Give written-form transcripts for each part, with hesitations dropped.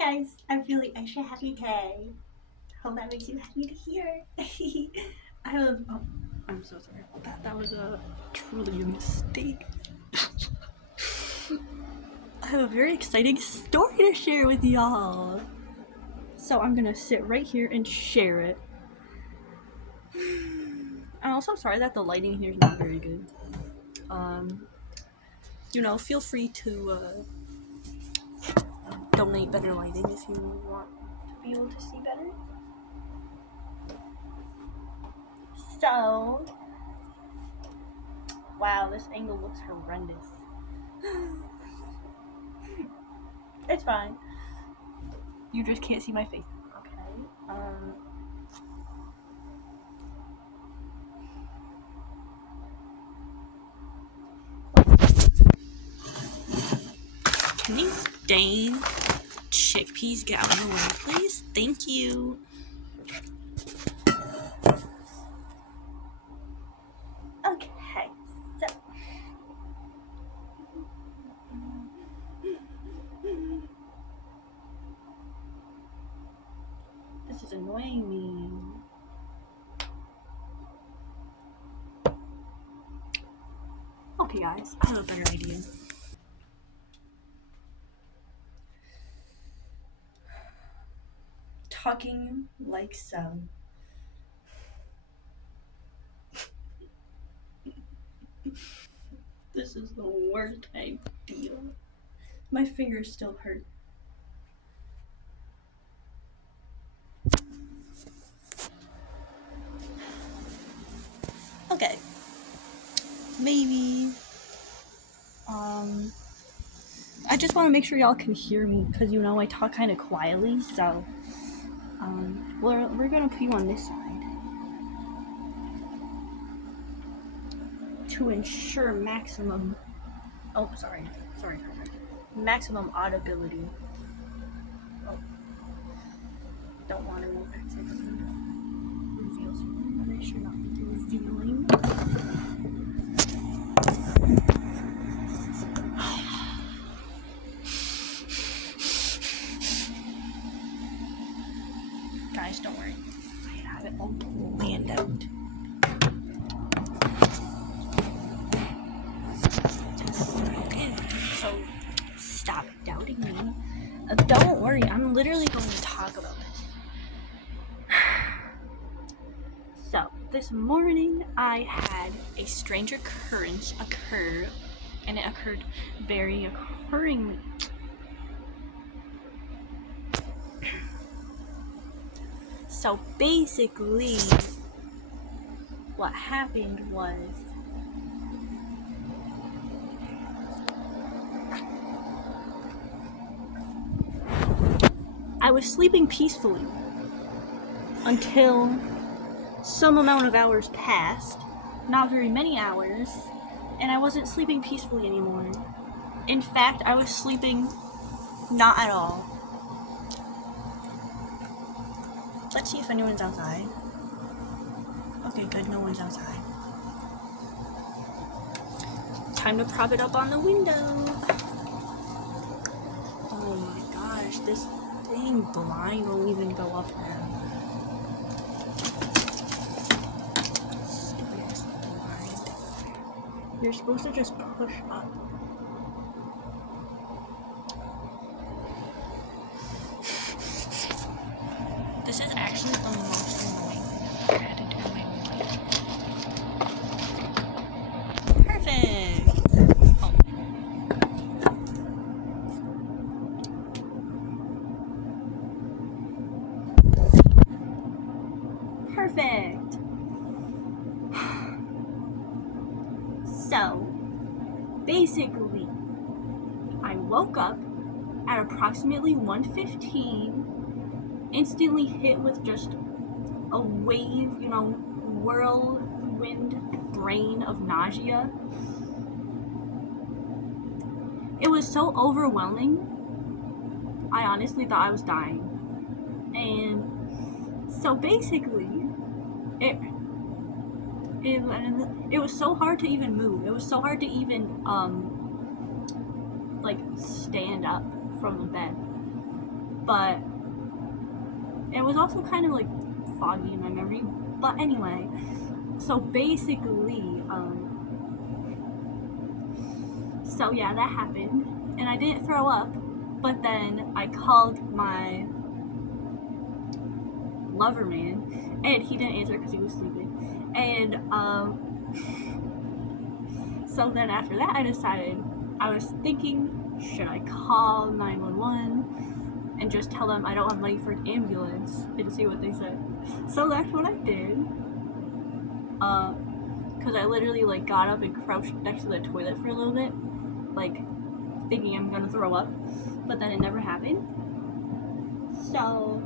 guys, I'm feeling extra happy today. Hope that makes you happy to hear. I have. Oh, I'm so sorry about that. That was truly a mistake. I have a very exciting story to share with y'all. So I'm gonna sit right here and share it. I'm also sorry that the lighting here is not very good. Feel free to donate better lighting if you want to be able to see better. So, wow, this angle looks horrendous. It's fine. You just can't see my face. Okay. Can these dang chickpeas get out of the way, please? Thank you. Okay, so. This is annoying me. Okay, guys, I have a better idea. Talking like so. This is the worst idea. My fingers still hurt. Okay. Maybe. I just want to make sure y'all can hear me because I talk kind of quietly, so we're gonna put you on this side to ensure maximum. Oh, sorry, maximum audibility. Oh, don't want to accidentally reveal something that I should not be revealing. Guys, don't worry. I have it all planned out. Okay, so stop doubting me. Don't worry, I'm literally going to talk about this. So, this morning I had a strange occurrence occur, and it occurred very occurringly. So basically, what happened was I was sleeping peacefully until some amount of hours passed, not very many hours, and I wasn't sleeping peacefully anymore. In fact, I was sleeping not at all. Let's see if anyone's outside. Okay, good, no one's outside. Time to prop it up on the window. Oh my gosh, this dang blind won't even go up there. Stupid blind. You're supposed to just push up. This is actually the most annoying thing I've ever had to do in my whole life. Perfect! Oh. Perfect! So, basically, I woke up at approximately 1:15, instantly hit with just a wave, whirlwind brain of nausea. It was so overwhelming, I honestly thought I was dying. And so basically, it was so hard to even move. It was so hard to even stand up from the bed. but it was also kind of like foggy in my memory. But anyway, so basically, so yeah, that happened, and I didn't throw up, but then I called my lover man, and he didn't answer because he was sleeping, and so then after that I decided, I was thinking, should I call 911 and just tell them I don't have money for an ambulance and see what they said. So that's what I did. Because I literally like got up and crouched next to the toilet for a little bit, like thinking I'm gonna throw up, but then it never happened. So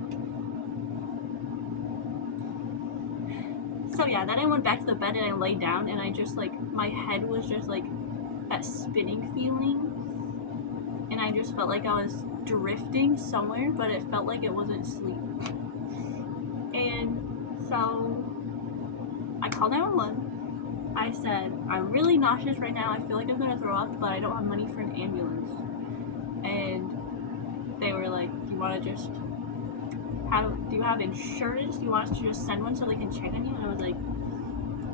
yeah, then I went back to the bed and I laid down, and I just like, my head was just like that spinning feeling, and I just felt like I was drifting somewhere, but it felt like it wasn't sleep. And so I called 911. I said, I'm really nauseous right now, I feel like I'm gonna throw up, but I don't have money for an ambulance. And they were like, do you want to just do you have insurance? Do you want us to just send one so they can check on you? And I was like,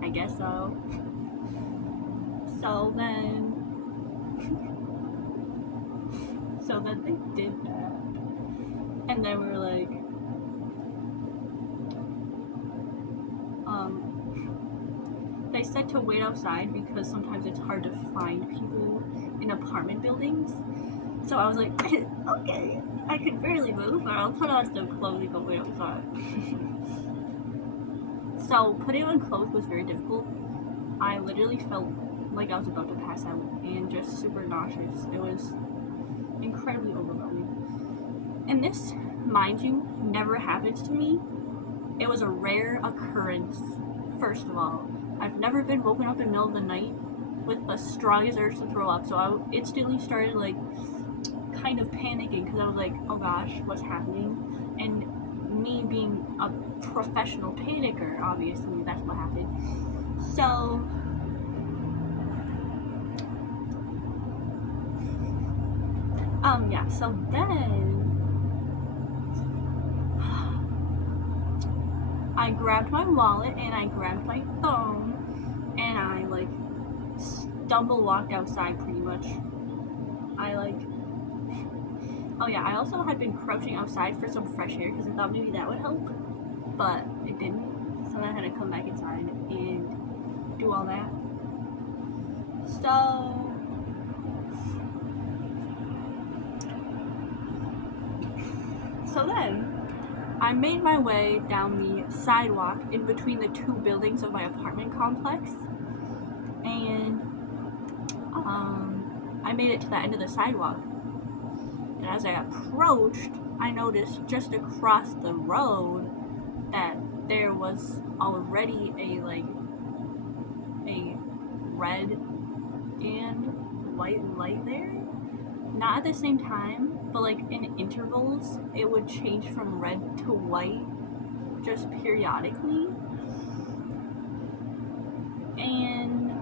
I guess so. So then they did that, and then we were like, they said to wait outside because sometimes it's hard to find people in apartment buildings. So I was like, okay, I can barely move, but I'll put on some clothes and go wait outside. So putting on clothes was very difficult. I literally felt like I was about to pass out and just super nauseous. It was incredibly overwhelming. And this, mind you, never happens to me. It was a rare occurrence, first of all. I've never been woken up in the middle of the night with the strongest urge to throw up, so I instantly started like kind of panicking because I was like, oh gosh, what's happening? And me being a professional panicker, obviously that's what happened. So yeah, so then I grabbed my wallet and I grabbed my phone and I like stumble walked outside pretty much. I also had been crouching outside for some fresh air because I thought maybe that would help, but it didn't. So then I had to come back inside and do all that. So then I made my way down the sidewalk in between the two buildings of my apartment complex, and I made it to the end of the sidewalk. And as I approached, I noticed just across the road that there was already a red and white light there. Not at the same time, but like in intervals, it would change from red to white just periodically. And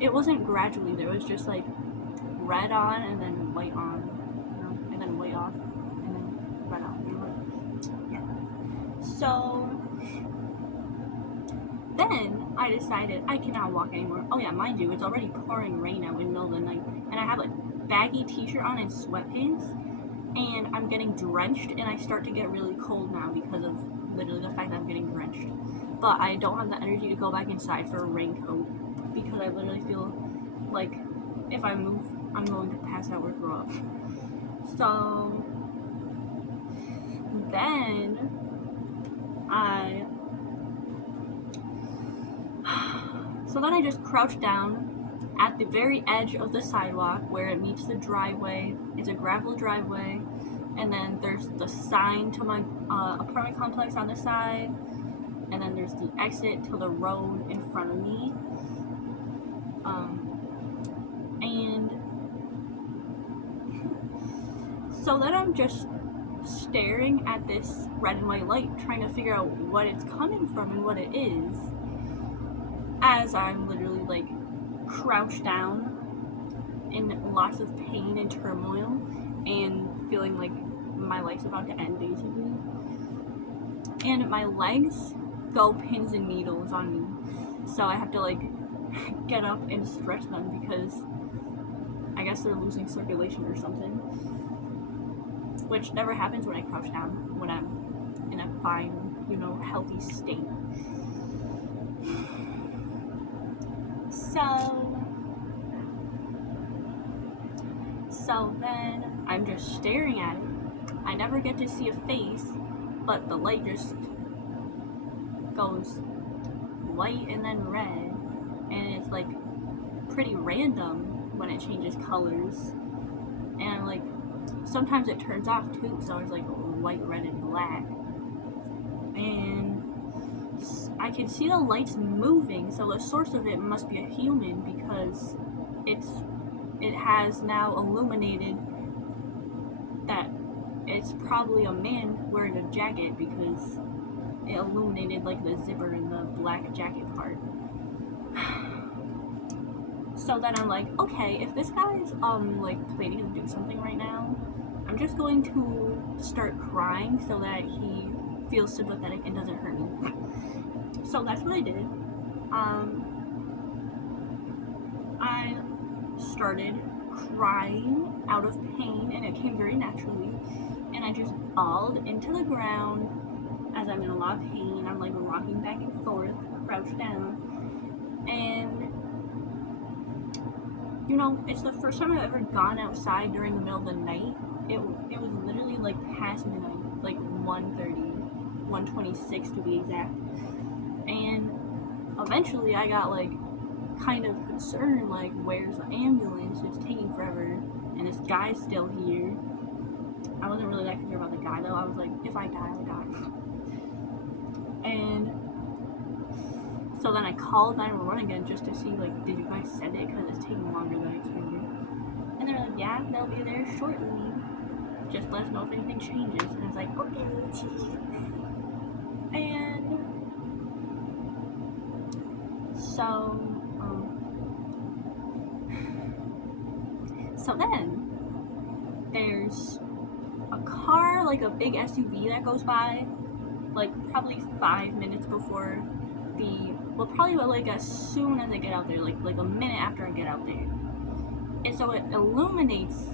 it wasn't gradually, there was just like red on and then white on, and then white off, and then red off. Yeah. So then I decided I cannot walk anymore. Oh yeah, mind you, it's already pouring rain out in the middle of the night, and I have a baggy t-shirt on and sweatpants, and I'm getting drenched, and I start to get really cold now because of literally the fact that I'm getting drenched. But I don't have the energy to go back inside for a raincoat because I literally feel like if I move, I'm going to pass out or throw up. So then I just crouched down at the very edge of the sidewalk where it meets the driveway. It's a gravel driveway, and then there's the sign to my apartment complex on the side, and then there's the exit to the road in front of me. And so then I'm just staring at this red and white light, trying to figure out what it's coming from and what it is, as I'm literally like crouched down in lots of pain and turmoil and feeling like my life's about to end, basically. And my legs go pins and needles on me. So I have to, like, get up and stretch them because I guess they're losing circulation or something. Which never happens when I crouch down, when I'm in a fine, healthy state. So then I'm just staring at it. I never get to see a face, but the light just goes white and then red, and it's like pretty random when it changes colors. And like sometimes it turns off too, so it's like white, red, and black. And I can see the lights moving, so the source of it must be a human because it has now illuminated that it's probably a man wearing a jacket because it illuminated like the zipper in the black jacket part. So then I'm like, okay, if this guy's like planning to do something right now, I'm just going to start crying so that he feels sympathetic and doesn't hurt me. So that's what I did. I started crying out of pain, and it came very naturally, and I just bawled into the ground as I'm in a lot of pain. I'm like rocking back and forth, crouched down, and it's the first time I've ever gone outside during the middle of the night. It was literally like past midnight, like 1:30, 1:26 to be exact. And eventually I got like kind of concerned, like, where's the ambulance? It's taking forever, and this guy's still here. I wasn't really that concerned about the guy though. I was like, if I die, I die. And so then I called 911 again just to see, like, did you guys send it? Because it's taking longer than I expected. And they're like, yeah, they'll be there shortly. Just let us know if anything changes. And I was like, okay. And so then there's a car, like a big SUV that goes by, like probably 5 minutes before probably like as soon as I get out there, like a minute after I get out there. And so it illuminates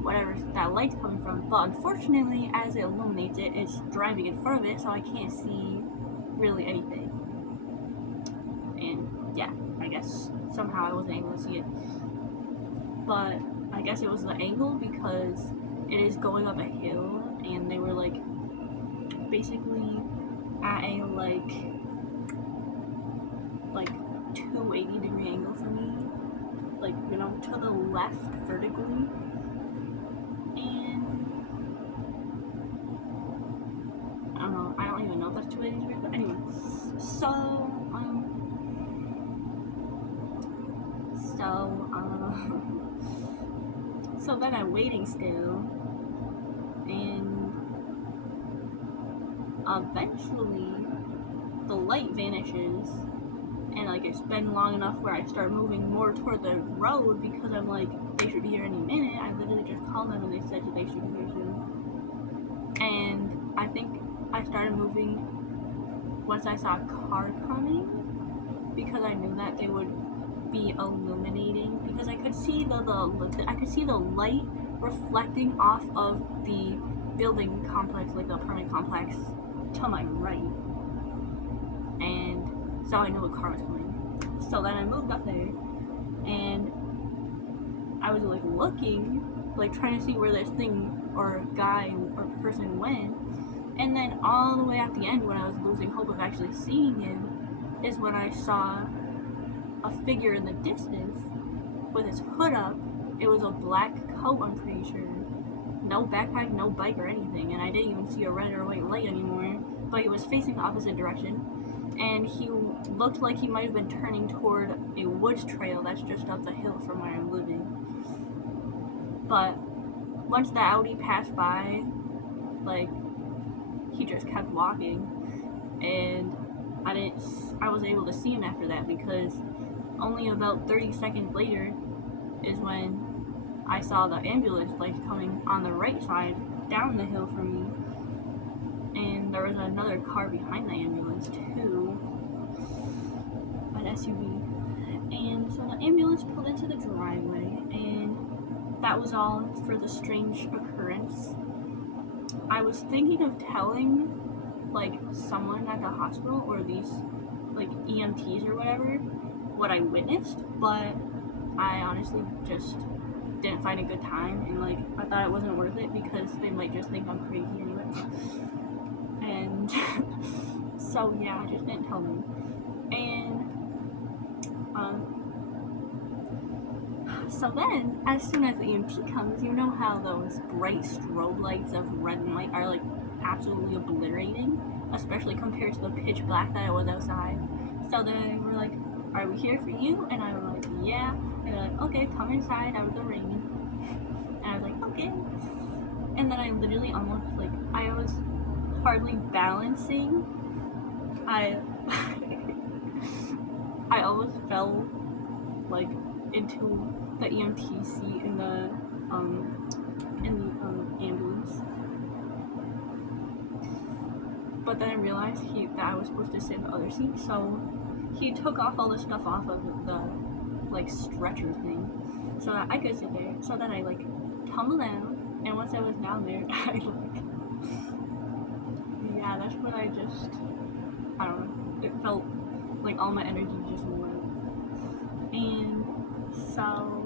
whatever that light's coming from, but unfortunately as it illuminates it, it's driving in front of it, so I can't see really anything. And yeah, I guess somehow I wasn't able to see it. But I guess it was the angle because it is going up a hill, and they were like basically at a like 280-degree angle for me, like, to the left vertically. And I don't even know if that's 280 degrees, but anyway. So then I'm waiting still, and eventually the light vanishes, and like it's been long enough where I start moving more toward the road because I'm like, they should be here any minute. I literally just called them and they said that they should be here soon. And I think I started moving once I saw a car coming, because I knew that they would be illuminating, because I could see the light reflecting off of the building complex, like the apartment complex to my right. And so I knew a car was coming. So then I moved up there, and I was like looking, like trying to see where this thing or guy or person went. And then all the way at the end, when I was losing hope of actually seeing him, is when I saw a figure in the distance with his hood up. It was a black coat, I'm pretty sure. No backpack, no bike or anything, and I didn't even see a red or white light anymore, but he was facing the opposite direction, and he looked like he might have been turning toward a woods trail that's just up the hill from where I'm living. But once the Audi passed by, like, he just kept walking, and I was able to see him after that, because only about 30 seconds later is when I saw the ambulance lights coming on the right side down the hill from me, and there was another car behind the ambulance too, an SUV. And so the ambulance pulled into the driveway, and that was all for the strange occurrence. I was thinking of telling like someone at the hospital or these like EMTs or whatever what I witnessed, but I honestly just didn't find a good time, and like I thought it wasn't worth it because they might just think I'm crazy anyway. And so yeah, I just didn't tell them. And so then, as soon as the EMT comes, you know how those bright strobe lights of red and white are like absolutely obliterating, especially compared to the pitch black that it was outside. So they were like, "Are we here for you?" And I was like, "Yeah." And they're like, "Okay, come inside out of the rain." And I was like, "Okay." And then I literally almost like I was hardly balancing. I almost fell like into the EMT seat in the ambulance. But then I realized that I was supposed to sit in the other seat, so he took off all the stuff off of the like stretcher thing so that I could sit there. So then I like tumbled down, and once I was down there, I like yeah, that's when I just I don't know. It felt like all my energy just went. And so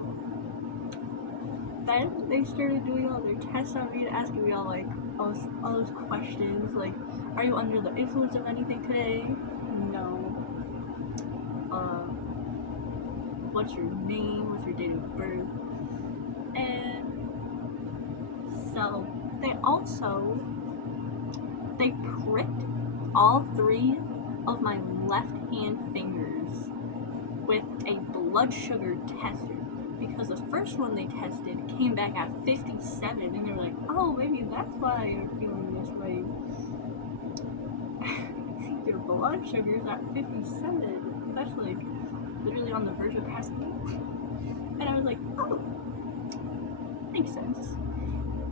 then they started doing all their tests on me and asking me all those questions like, "Are you under the influence of anything today?" No. What's your name? What's your date of birth? And so they pricked all 3 of my left hand fingers with a blood sugar tester, because the first one they tested came back at 57, and they were like, "Oh, maybe that's why you're feeling this way. Your blood sugar's at 57. That's like literally on the verge of passing out." And I was like, "Oh, makes sense."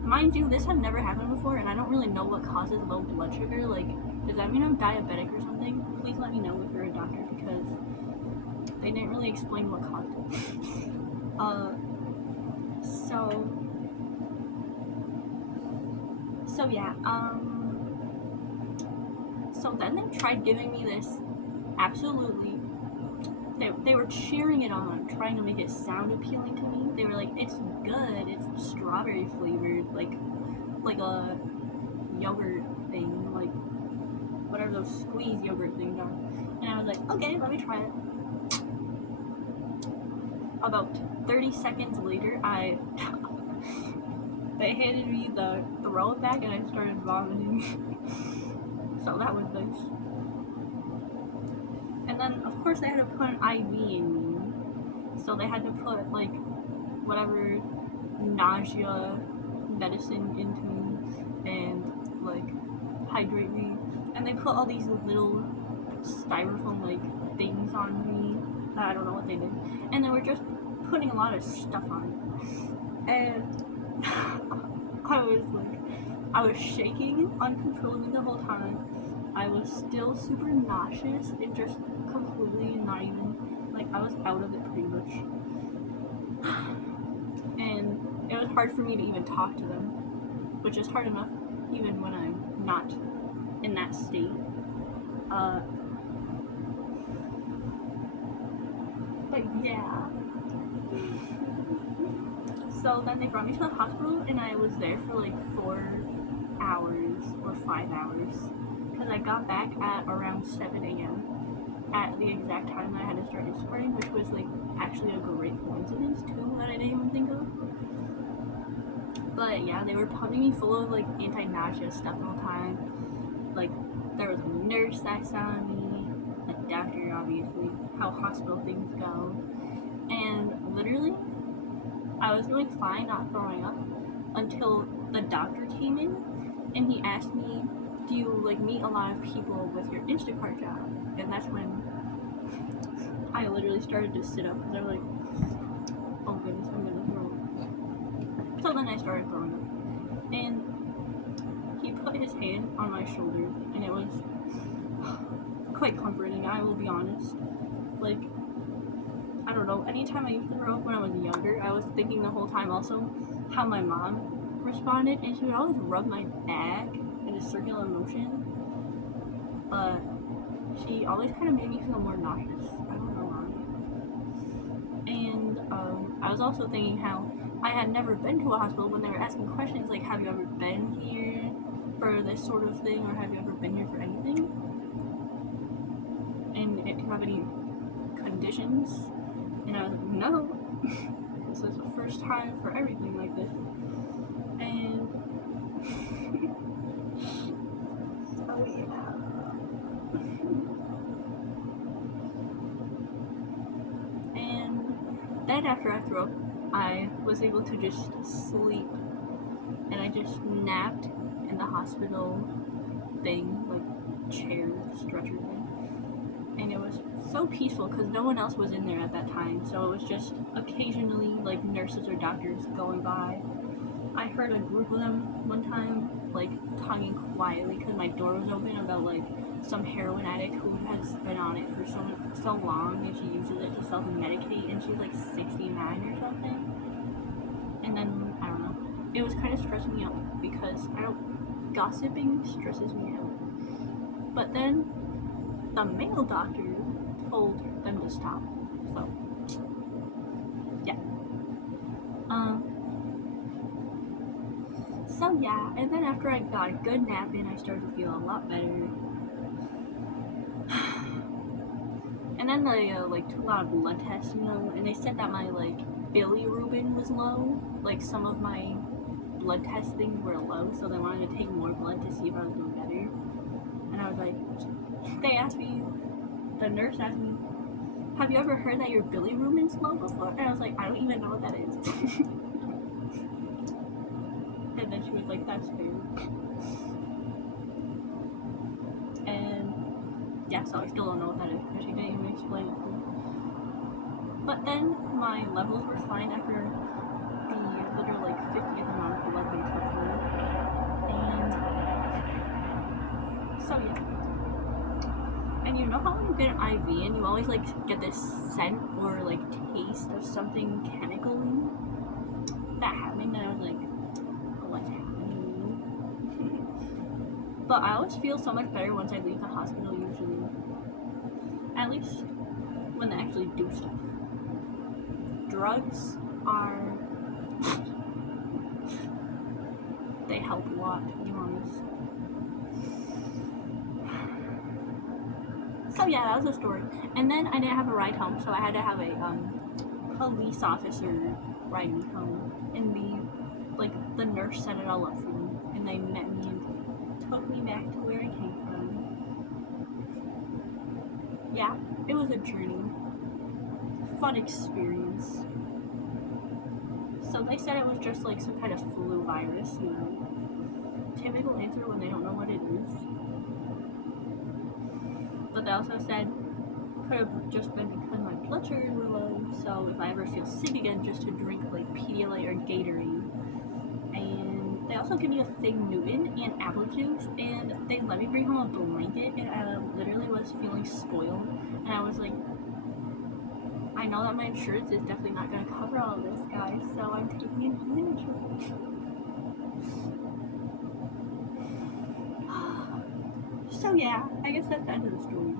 Mind you, this had never happened before, and I don't really know what causes low blood sugar. Like, does that mean I'm diabetic or something? Please let me know if you're a doctor, because they didn't really explain what caused it. So yeah, so then they tried giving me this absolutely, they were cheering it on, trying to make it sound appealing to me. They were like, "It's good, it's strawberry flavored, like a yogurt thing, like whatever those squeeze yogurt things are." And I was like, "Okay, let me try it." About 30 seconds later, they handed me the throw it back, and I started vomiting. So that was nice. And then, of course, they had to put an IV in me. So they had to put, like, whatever nausea medicine into me and, like, hydrate me. And they put all these little styrofoam, like, things on me. I don't know what they did. And they were just putting a lot of stuff on it. And I was shaking uncontrollably the whole time. I was still super nauseous and just completely not even, like, I was out of it pretty much. And it was hard for me to even talk to them, which is hard enough even when I'm not in that state. But yeah. So then they brought me to the hospital, and I was there for like 4 hours or 5 hours, because I got back at around 7 a.m. at the exact time that I had to start escorting, which was like actually a great coincidence too that I didn't even think of. But yeah, they were pumping me full of like anti-nausea stuff the whole time. Like, there was a nurse that saw me, a doctor, obviously, how hospital things go. And literally, I was doing fine not throwing up until the doctor came in, and he asked me, "Do you like meet a lot of people with your Instacart job?" And that's when I literally started to sit up, because I was like, "Oh goodness, I'm gonna throw up." So then I started throwing up. And his hand on my shoulder, and it was quite comforting, I will be honest. Like, I don't know, anytime I used to throw up when I was younger, I was thinking the whole time also how my mom responded, and she would always rub my back in a circular motion, but she always kind of made me feel more nauseous. I don't know why. And I was also thinking how I had never been to a hospital when they were asking questions like, have you ever been here for this sort of thing, or have you ever been here for anything? And if you have any conditions? And I was like, no. This is the first time for everything like this. And oh yeah. And then after I threw up, I was able to just sleep, and I just napped in the hospital thing, like chair, stretcher thing, and it was so peaceful because no one else was in there at that time, so it was just occasionally like nurses or doctors going by. I heard a group of them one time like talking quietly because my door was open about like some heroin addict who has been on it for so long, and she uses it to self-medicate, and she's like 69 or something. And then I don't know, it was kind of stressing me out because gossiping stresses me out. But then the male doctor told them to stop. So yeah. So yeah, and then after I got a good nap in, I started to feel a lot better. And then they like took a lot of blood tests, and they said that my like bilirubin was low. Like some of my blood test things were low, so they wanted to take more blood to see if I was doing better. And I was like, the nurse asked me, have you ever heard that your bilirubin's low before? And I was like, I don't even know what that is. And then she was like, that's fair. And yeah, so I still don't know what that is because she didn't even explain it to me. But then my levels were fine after the literal like 50th amount of blood they took from me. And so yeah. And you know how when you get an IV and you always like get this scent or like taste of something chemically? That happened, and I was like, what's happening? But I always feel so much better once I leave the hospital usually. At least when they actually do stuff. Drugs are... they help a lot, to be honest. So yeah, that was the story. And then I didn't have a ride home, so I had to have a police officer ride me home. And the nurse set it all up for me, and they met me and took me back to where I came from. Yeah, it was a journey. Fun experience. So they said it was just like some kind of flu virus, Typical answer when they don't know what it is. But they also said could have just been because my blood sugars were low, so if I ever feel sick again, just to drink like Pedialyte or Gatorade. And they also gave me a Fig Newton and apple juice, and they let me bring home a blanket, and I literally was feeling spoiled. And I was like, I know that my insurance is definitely not going to cover all of this, guys, so I'm taking advantage of it. So yeah, I guess that's the end of the story.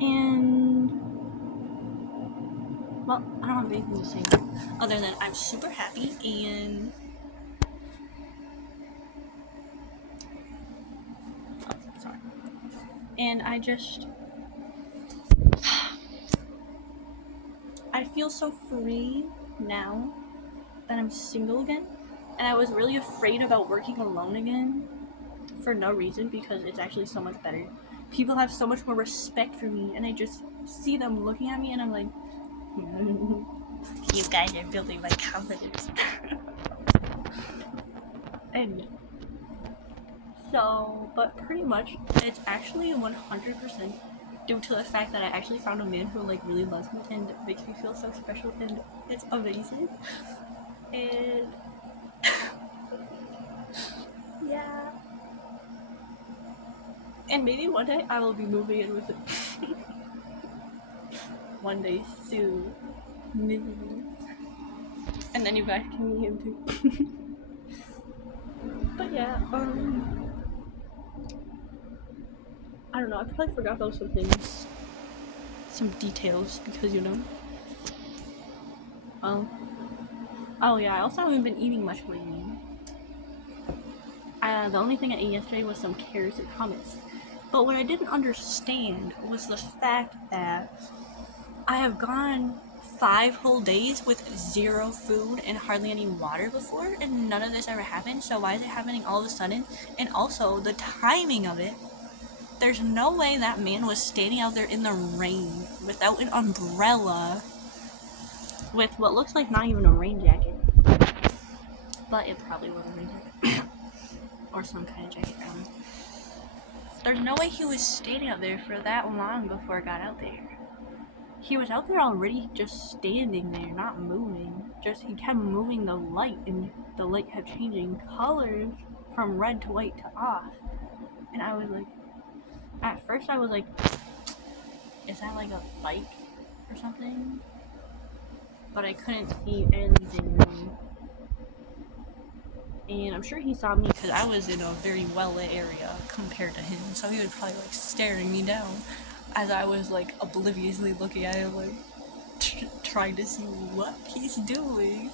And well, I don't have anything to say other than I'm super happy, and sorry. And I feel so free now that I'm single again. And I was really afraid about working alone again for no reason, because it's actually so much better. People have so much more respect for me, and I just see them looking at me, and I'm like, you guys are building my confidence. And so, but pretty much, it's actually 100% due to the fact that I actually found a man who like really loves me and makes me feel so special, and it's amazing. And yeah. And maybe one day I will be moving in with him. One day soon. Maybe. And then you guys can meet him too. But yeah, I don't know, I probably forgot about some things. Some details, because you know. Oh yeah, I also haven't been eating much lately. The only thing I ate yesterday was some carrots and hummus. But what I didn't understand was the fact that I have gone 5 whole days with 0 food and hardly any water before, and none of this ever happened, so why is it happening all of a sudden? And also, the timing of it, there's no way that man was standing out there in the rain without an umbrella with what looks like not even a rain jacket. But it probably was a rain jacket. Or some kind of jacket, I don't know. There's no way he was standing out there for that long before it got out there. He was out there already, just standing there, not moving. Just he kept moving the light, and the light kept changing colors from red to white to off. And I was like, at first I was like, is that like a bike or something? But I couldn't see anything really. And I'm sure he saw me because I was in a very well-lit area compared to him, so he was probably like staring me down as I was like obliviously looking at him, like trying to see what he's doing.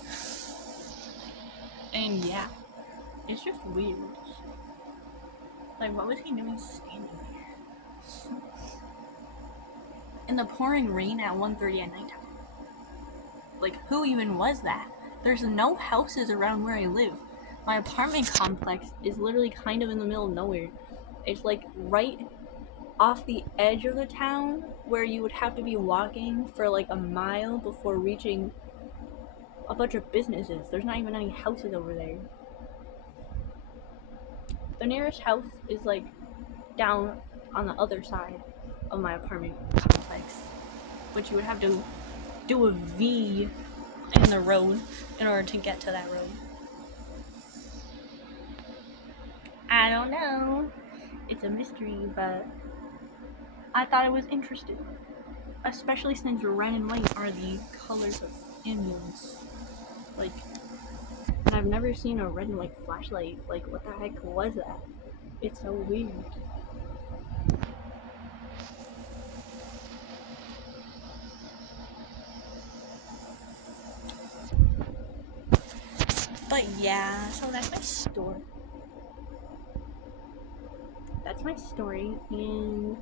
And yeah, it's just weird. Like, what was he doing standing there in the pouring rain at 1:30 at nighttime? Like, who even was that? There's no houses around where I live. My apartment complex is literally kind of in the middle of nowhere. It's like right off the edge of the town where you would have to be walking for like a mile before reaching a bunch of businesses. There's not even any houses over there. The nearest house is like down on the other side of my apartment complex, which you would have to do a V in the road in order to get to that road. I don't know. It's a mystery, but I thought it was interesting. Especially since red and white are the colors of ambulance. Like, and I've never seen a red and white flashlight. Like, what the heck was that? It's so weird. But yeah, so that's my story. That's my story, and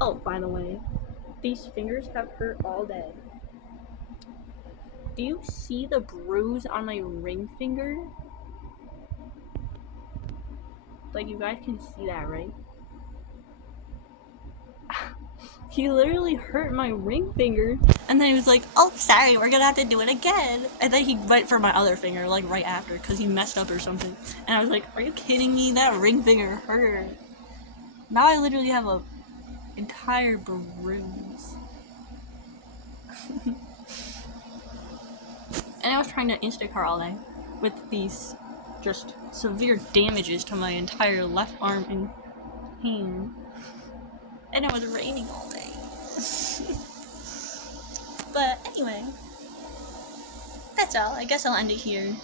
oh, by the way, these fingers have hurt all day. Do you see the bruise on my ring finger? Like, you guys can see that, right? He literally hurt my ring finger, and then he was like, oh, sorry, we're gonna have to do it again. And then he went for my other finger, like, right after, because he messed up or something. And I was like, are you kidding me? That ring finger hurt. Now I literally have a entire bruise. And I was trying to Instacart all day with these just severe damages to my entire left arm and hand. And it was raining all day. But anyway, that's all. I guess I'll end it here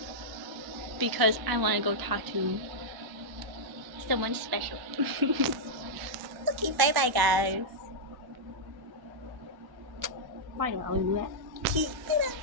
because I want to go talk to someone special. Okay, bye-bye, guys. Why do I do that? Bye-bye.